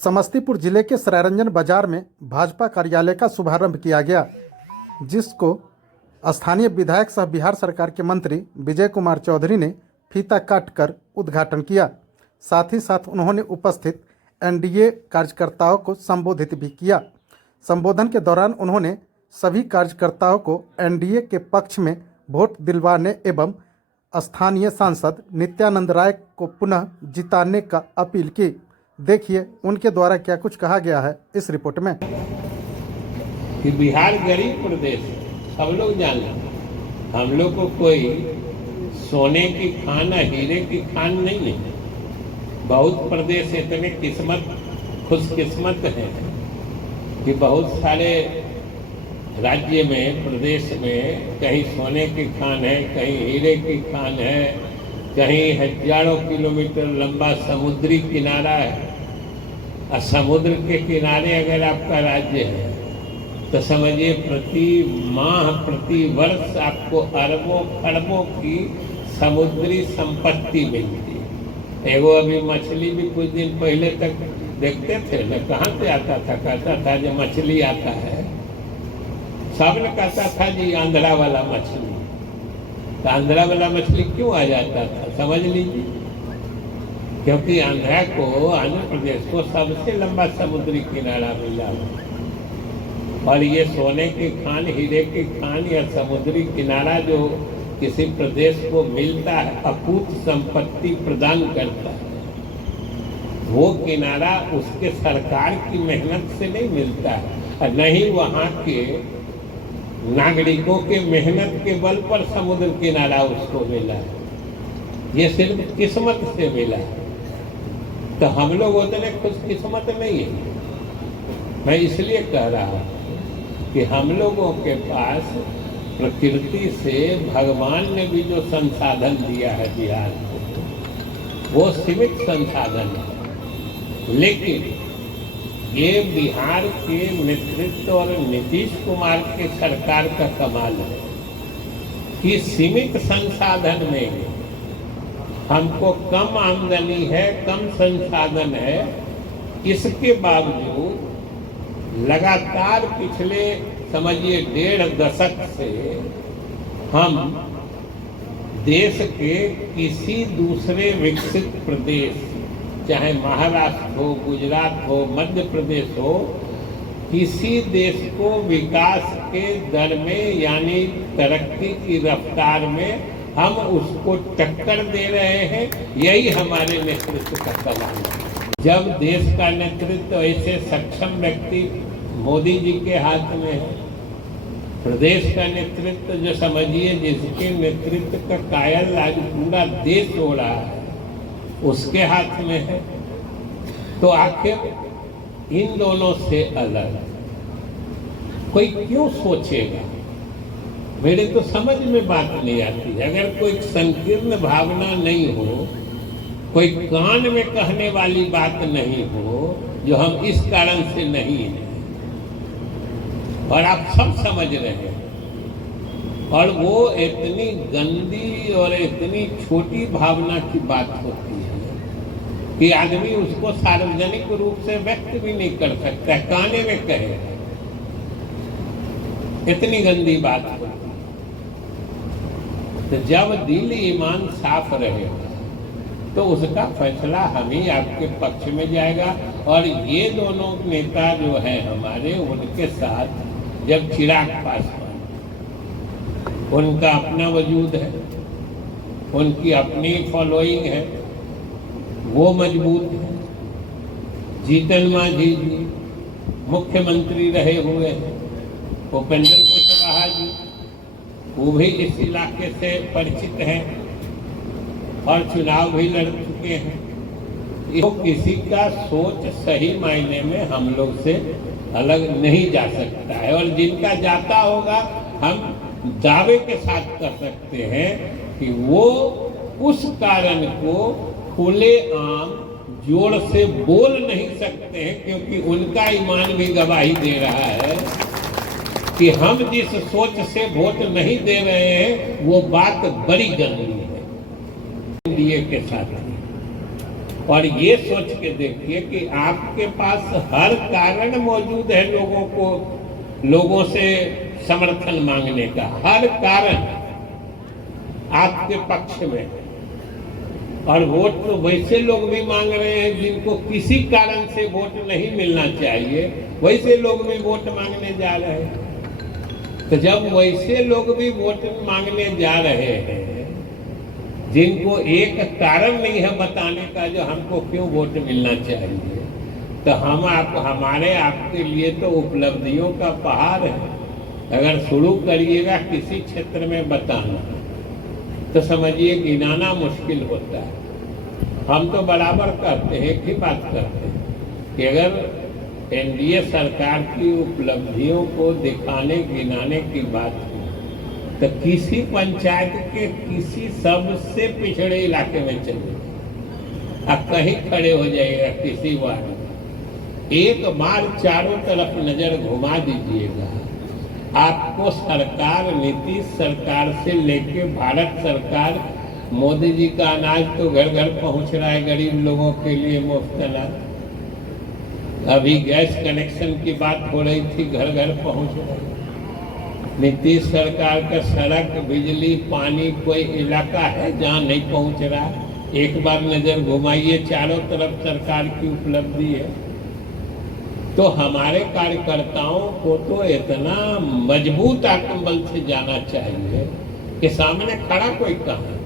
समस्तीपुर जिले के सरायरंजन बाजार में भाजपा कार्यालय का शुभारंभ किया गया, जिसको स्थानीय विधायक सह बिहार सरकार के मंत्री विजय कुमार चौधरी ने फीता काटकर उद्घाटन किया। साथ ही साथ उन्होंने उपस्थित एनडीए कार्यकर्ताओं को संबोधित भी किया। संबोधन के दौरान उन्होंने सभी कार्यकर्ताओं को एनडीए के पक्ष में वोट दिलवाने एवं स्थानीय सांसद नित्यानंद राय को पुनः जिताने का अपील की। देखिए उनके द्वारा क्या कुछ कहा गया है इस रिपोर्ट में। कि बिहार गरीब प्रदेश सब लोग जानते, हम लोग को कोई सोने की खान हीरे की खान नहीं है। बहुत प्रदेश इतने खुशकिस्मत हैं कि बहुत सारे राज्य में प्रदेश में कहीं सोने की खान है, कहीं हीरे की खान है, कहीं हजारों किलोमीटर लंबा समुद्री किनारा है। और समुद्र के किनारे अगर आपका राज्य है तो समझिए प्रति माह प्रति वर्ष आपको अरबों खरबों की समुद्री संपत्ति मिलती है। एगो अभी मछली भी कुछ दिन पहले तक देखते थे न, कहाँ से आता था, कहता था जो मछली आता है, सब ने कहता था जी आंध्रा वाला मछली। तो आंध्रा वाला मछली क्यों आ जाता था समझ लीजिए, क्योंकि आंध्र प्रदेश को सबसे लंबा समुद्री किनारा मिला। और ये सोने की खान, हीरे की खान या समुद्री किनारा जो किसी प्रदेश को मिलता है, अपूर्व संपत्ति प्रदान करता है, वो किनारा उसके सरकार की मेहनत से नहीं मिलता है और नहीं वहाँ के नागरिकों के मेहनत के बल पर समुद्र किनारा उसको मिला है। ये सिर्फ किस्मत से मिला है। तो हम लोग उतने खुशकिस्मत नहीं है। मैं इसलिए कह रहा हूँ कि हम लोगों के पास प्रकृति से भगवान ने भी जो संसाधन दिया है बिहार को, वो सीमित संसाधन है। लेकिन ये बिहार के नेतृत्व और नीतीश कुमार के सरकार का कमाल है कि सीमित संसाधन में हमको कम आमदनी है, कम संसाधन है, इसके बावजूद लगातार पिछले समझिए 1.5 दशक से हम देश के किसी दूसरे विकसित प्रदेश, चाहे महाराष्ट्र हो, गुजरात हो, मध्य प्रदेश हो, किसी देश को विकास के दर में यानी तरक्की की रफ्तार में हम उसको टक्कर दे रहे हैं। यही हमारे नेतृत्व का कमाल है। जब देश का नेतृत्व ऐसे सक्षम व्यक्ति मोदी जी के हाथ में है, प्रदेश का नेतृत्व जो समझिए जिसके नेतृत्व का कायल आज पूरा देश हो रहा है, उसके हाथ में है, तो आखिर इन दोनों से अलग कोई क्यों सोचेगा? मेरे तो समझ में बात नहीं आती। अगर कोई संकीर्ण भावना नहीं हो, कोई कान में कहने वाली बात नहीं हो जो हम इस कारण से नहीं हैं, और आप सब समझ रहे हैं, और वो इतनी गंदी और इतनी छोटी भावना की बात होती है कि आदमी उसको सार्वजनिक रूप से व्यक्त भी नहीं कर सकता, काने में कहे, इतनी गंदी बात होती है। तो जब दिल ईमान साफ रहे तो उसका फैसला हम ही आपके पक्ष में जाएगा। और ये दोनों नेता जो हैं हमारे, उनके साथ जब चिराग पासवान, उनका अपना वजूद है, उनकी अपनी फॉलोइंग है, वो मजबूत है। जीतन मांझी जी मुख्यमंत्री रहे हुए हैं, उपेंद्र कुशवाहा जी वो भी इस इलाके से परिचित हैं और चुनाव भी लड़ चुके हैं। तो किसी का सोच सही मायने में हम लोग से अलग नहीं जा सकता है, और जिनका जाता होगा हम दावे के साथ कर सकते हैं कि वो उस कारण को खुले आम जोर से बोल नहीं सकते हैं, क्योंकि उनका ईमान भी गवाही दे रहा है कि हम जिस सोच से वोट नहीं दे रहे हैं वो बात बड़ी गंदी है। एनडीए के साथ और ये सोच के देखिए कि आपके पास हर कारण मौजूद है लोगों से समर्थन मांगने का, हर कारण आपके पक्ष में। और वोट तो वैसे लोग भी मांग रहे हैं जिनको किसी कारण से वोट नहीं मिलना चाहिए, वैसे लोग भी वोट मांगने जा रहे हैं। तो जब वैसे लोग भी वोट मांगने जा रहे हैं जिनको एक कारण नहीं है बताने का जो हमको क्यों वोट मिलना चाहिए, तो हमारे आपके लिए तो उपलब्धियों का पहाड़ है। अगर शुरू करिएगा किसी क्षेत्र में बताना तो समझिए गिनाना मुश्किल होता है। हम तो बराबर करते हैं, एक ही बात करते हैं कि अगर एनडीए सरकार की उपलब्धियों को दिखाने गिनाने की बात हो तो किसी पंचायत के किसी सबसे पिछड़े इलाके में चलिए, आप कहीं खड़े हो जाइएगा किसी वार्ड में, एक बार चारों तरफ नजर घुमा दीजिएगा, आपको सरकार, नीतीश सरकार से लेके भारत सरकार, मोदी जी का अनाज तो घर घर पहुंच रहा है गरीब लोगों के लिए मुफ्त अनाज। अभी गैस कनेक्शन की बात हो रही थी, घर घर पहुंच रहा है। नीतीश सरकार का सड़क, बिजली, पानी, कोई इलाका है जहां नहीं पहुंच रहा है? एक बार नजर घुमाइए, चारों तरफ सरकार की उपलब्धि है। तो हमारे कार्यकर्ताओं को तो इतना मजबूत आत्मबल से जाना चाहिए कि सामने खड़ा कोई कहाँ